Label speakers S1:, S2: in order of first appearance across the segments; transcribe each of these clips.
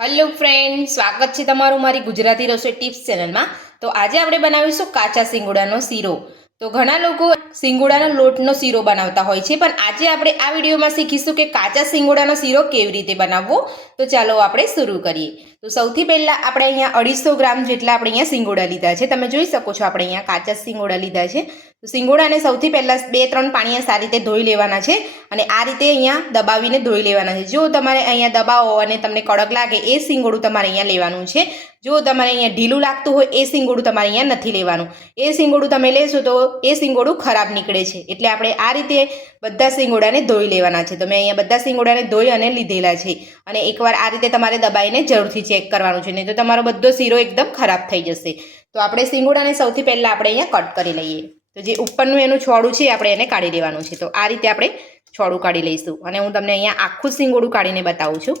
S1: Hello friend સ્વાગત છે તમારું મારી ગુજરાતી રસોઈ ટિપ્સ ચેનલમાં તો આજે આપણે બનાવીશું કાચા સિંગોડાનો શીરો. તો ઘણા લોકો સિંગોડાનો લોટનો શીરો બનાવતા હોય છે, પણ આજે આપણે આ વિડીયોમાં શીખીશું કે કાચા સિંગોડાનો શીરો કેવી રીતે બનાવવો. તો ચાલો આપણે શરૂ કરીએ. તો સૌથી પહેલાં આપણે અહીંયા અઢીસો ગ્રામ જેટલા આપણે અહીંયા સિંગોડા લીધા છે. તમે જોઈ શકો છો, આપણે અહીંયા કાચા સિંગોડા લીધા છે. તો સિંગોડાને સૌથી પહેલાં બે ત્રણ પાણીએ સારી રીતે ધોઈ લેવાના છે અને આ રીતે અહીંયા દબાવીને ધોઈ લેવાના છે. જો તમારે અહીંયા દબાવો અને તમને કડક લાગે એ સિંગોડું તમારે અહીંયા લેવાનું છે. જો તમારે અહીંયા ઢીલું લાગતું હોય એ સિંગોડું તમારે અહીંયા નથી લેવાનું. એ સિંગોડું તમે લેશો તો એ સિંગોડું ખરાબ નીકળે છે. એટલે આપણે આ રીતે બધા સિંગોડાને ધોઈ લેવાના છે. તો મેં અહીંયા બધા સિંગોડાને ધોઈ અને લીધેલા છે. અને એકવાર આ રીતે તમારે દબાઈને જરૂરથી ચેક કરવાનું છે. નહીં તો તમારો બધો શીરો એકદમ ખરાબ થઈ જશે. તો આપણે સિંગોડાને સૌથી પહેલાં આપણે અહીંયા કટ કરી લઈએ. તો જે ઉપરનું એનું છોડું છે આપણે એને કાઢી લેવાનું છે. તો આ રીતે આપણે છોડું કાઢી લઈશું. અને હું તમને અહીંયા આખું સિંગોડું કાઢીને બતાવું છું.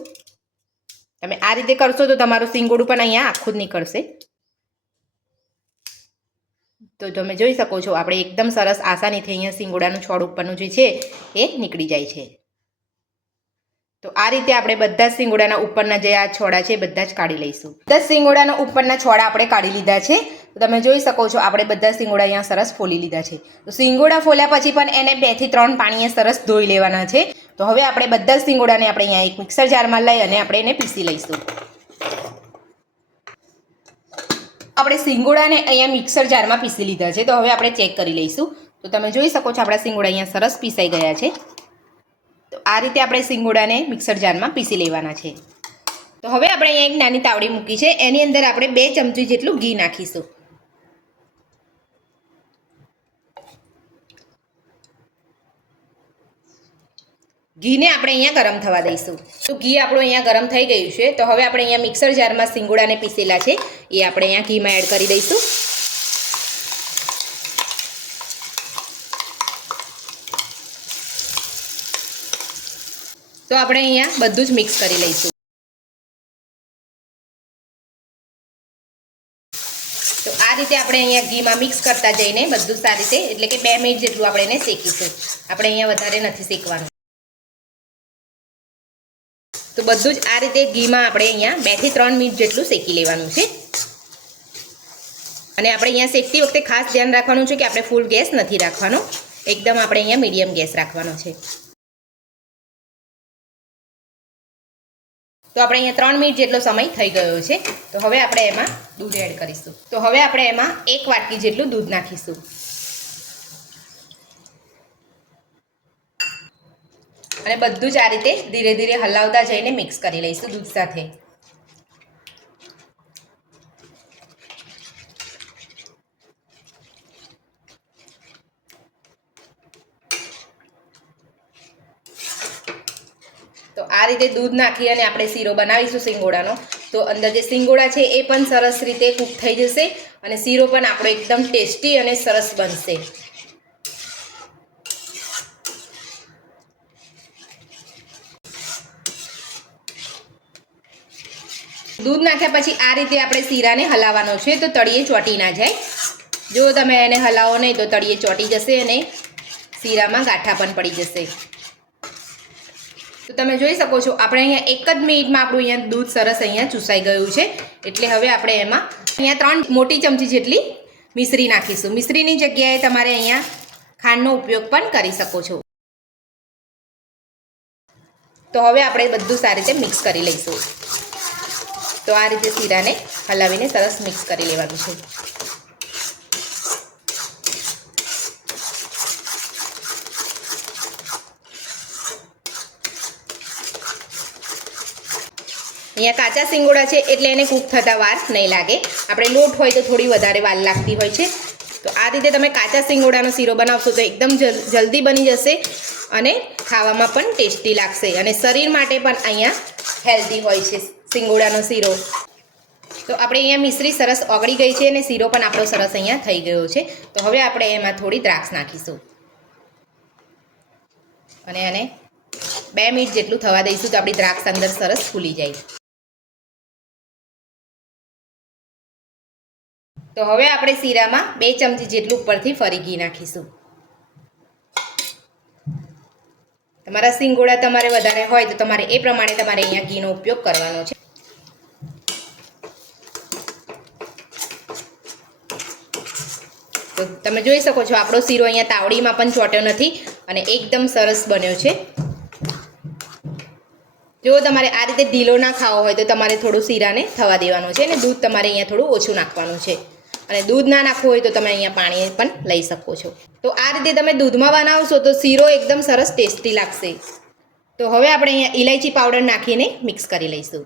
S1: તમે આ રીતે કરશો તો તમારું સિંગોડું પણ અહીંયા આખું જ નીકળશે. તો તમે જોઈ શકો છો, આપણે એકદમ સરસ આસાનીથી અહીંયા સિંગોડાનું છોડ ઉપરનું જે છે એ નીકળી જાય છે. તો આ રીતે આપણે બધા જ સિંગોડાના ઉપરના જે આ છોડા છે બધા જ કાઢી લઈશું. બધા જ સિંગોડાના ઉપરના છોડા આપણે કાઢી લીધા છે. તો તમે જોઈ શકો છો, આપણે બધા સિંગોડા અહીંયા સરસ ફોલી લીધા છે. તો સિંગોડા ફોલ્યા પછી પણ એને બેથી ત્રણ પાણીએ સરસ ધોઈ લેવાના છે. તો હવે આપણે બધા સિંગોડાને આપણે અહીંયા એક મિક્સર જારમાં લઈ અને આપણે એને પીસી લઈશું. આપણે સિંગોડાને અહીંયા મિક્સર જારમાં પીસી લીધા છે, તો હવે આપણે ચેક કરી લઈશું. તો તમે જોઈ શકો છો, આપણા સિંગોડા અહીંયા સરસ પીસાઈ ગયા છે. તો આ રીતે આપણે સિંગોડાને મિક્સર જારમાં પીસી લેવાના છે. તો હવે આપણે અહીંયા એક નાની તાવડી મૂકી છે, એની અંદર આપણે બે ચમચી જેટલું ઘી નાખીશું. ઘીને આપણે અહીંયા ગરમ થવા દઈશું. તો ઘી આપણું અહીંયા ગરમ થઈ ગયું છે. તો હવે આપણે અહીંયા મિક્સર જારમાં સિંગોડાને પીસેલા છે. એ આપણે અહીંયા ઘીમાં એડ કરી દઈશું. તો આપણે અહીંયા બધું જ મિક્સ કરી લઈશું. તો આ રીતે આપણે અહીંયા ઘીમાં મિક્સ કરતા જઈને બધું સારી રીતે, એટલે કે બે મિનિટ જેટલું આપણે એને શેકીશું. આપણે અહીંયા વધારે નથી શેકવાનું. તો બધું જ આ રીતે ઘીમાં આપણે અહીંયા બેથી ત્રણ મિનિટ જેટલું શેકી લેવાનું છે. અને આપણે અહીંયા શેકતી વખતે ખાસ ધ્યાન રાખવાનું છે કે આપણે ફૂલ ગેસ નથી રાખવાનો. એકદમ આપણે અહીંયા મીડિયમ ગેસ રાખવાનો છે. તો આપણે અહીંયા ત્રણ મિનિટ જેટલો સમય થઈ ગયો છે. તો હવે આપણે એમાં દૂધ એડ કરીશું. તો હવે આપણે એમાં એક વાટકી જેટલું દૂધ નાખીશું. અને બધું જ આ રીતે ધીરે ધીરે હલાવતા જઈને મિક્સ કરી લઈશું દૂધ સાથે. તો આ રીતે દૂધ નાખી અને આપણે શીરો બનાવીશું સિંગોડાનો. તો અંદર જે સિંગોડા છે એ પણ સરસ રીતે કૂક થઈ જશે અને શીરો પણ આપણો એકદમ ટેસ્ટી અને સરસ બનશે. દૂધ નાખ્યા પછી આ રીતે આપણે શીરાને હલાવવાનો છે, તો તળીએ ચોંટી ના જાય. જો તમે એને હલાવો નહીં, તો તળીએ ચોંટી જશે અને શીરામાં ગાંઠા પણ પડી જશે. તો તમે જોઈ શકો છો, આપણે અહીંયા એક જ મિનિટમાં આપણું અહીંયા દૂધ સરસ અહીંયા ચૂસાઈ ગયું છે. એટલે હવે આપણે એમાં અહીંયા ત્રણ મોટી ચમચી જેટલી મિશ્રી નાખીશું. મિશ્રીની જગ્યાએ તમારે અહીંયા ખાંડનો ઉપયોગ પણ કરી શકો છો. તો હવે આપણે બધું સારી રીતે મિક્સ કરી લઈશું. તો આ રીતે શીરાને હલાવીને સરસ મિક્સ કરી લેવાનું છે. અહીંયા કાચા સિંગોડા છે એટલે એને કૂક થતા વાર નહીં લાગે. આપણે લોટ હોય તો થોડી વધારે વાર લાગતી હોય છે. તો આ રીતે તમે કાચા સિંગોડાનો શીરો બનાવશો તો એકદમ જલ્દી બની જશે અને ખાવામાં પણ ટેસ્ટી લાગશે અને શરીર માટે પણ અહીંયા હેલ્ધી હોય છે. સિંગોડાનો શીરો. તો આપણે અહીંયા મિશ્રી સરસ ઓગળી ગઈ છે અને શીરો પણ આપણો સરસ અહીંયા થઈ ગયો છે. તો હવે આપણે એમાં થોડી દ્રાક્ષ નાખીશું. અને આને બે મિનિટ જેટલું થવા દઈશું તો આપણી દ્રાક્ષ અંદર સરસ ફૂલી જાય. તો હવે આપણે શીરામાં બે ચમચી જેટલું ઉપરથી ફરી ઘી નાખીશું. તમારા સિંગોડા તમારે વધારે હોય તો તમારે એ પ્રમાણે તમારે અહીંયા ઘીનો ઉપયોગ કરવાનો છે. તો તમે જોઈ શકો છો, આપણો શીરો અહીંયા તાવડીમાં પણ ચોટ્યો નથી અને એકદમ સરસ બન્યો છે. જો તમારે આ રીતે ઢીલો ના ખાવો હોય તો તમારે થોડું શીરાને થવા દેવાનું છે અને દૂધ તમારે અહીંયા થોડું ઓછું નાખવાનું છે. અને દૂધ ના નાખવું હોય તો તમે અહીંયા પાણી પણ લઈ શકો છો. તો આ રીતે તમે દૂધમાં બનાવશો તો શીરો એકદમ સરસ ટેસ્ટી લાગશે. તો હવે આપણે અહીંયા ઇલાયચી પાવડર નાખીને મિક્સ કરી લઈશું.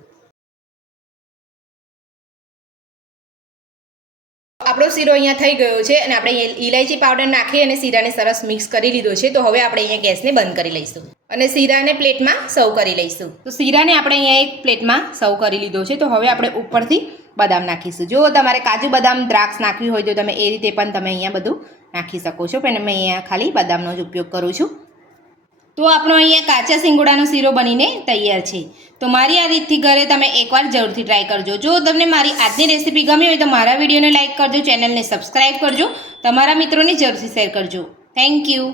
S1: આપણો શીરો અહીંયા થઈ ગયો છે અને આપણે ઇલાયચી પાવડર નાખી અને શીરાને સરસ મિક્સ કરી લીધો છે. તો હવે આપણે અહીંયા ગેસને બંધ કરી લઈશું. અને શીરાને પ્લેટમાં સર્વ કરી લઈશું. તો શીરાને આપણે અહીંયા એક પ્લેટમાં સર્વ કરી લીધો છે. તો હવે આપણે ઉપરથી બદામ નાખીશું. જો તમારે કાજુ બદામ દ્રાક્ષ નાખવી હોય તો તમે એ રીતે પણ તમે અહીંયા બધું નાખી શકો છો. પણ મેં અહીંયા ખાલી બદામનો જ ઉપયોગ કરું છું. તો આપણો અહીંયા કાચા સિંગોડાનો શીરો બનીને તૈયાર છે. તો મારી આ રીતથી ઘરે તમે એકવાર જરૂરથી ટ્રાય કરજો. જો તમને મારી આજની રેસીપી ગમી હોય તો મારા વિડીયોને લાઇક કરજો ચેનલને સબસ્ક્રાઈબ કરજો. તમારા મિત્રોને જરૂરથી શેર કરજો. Thank you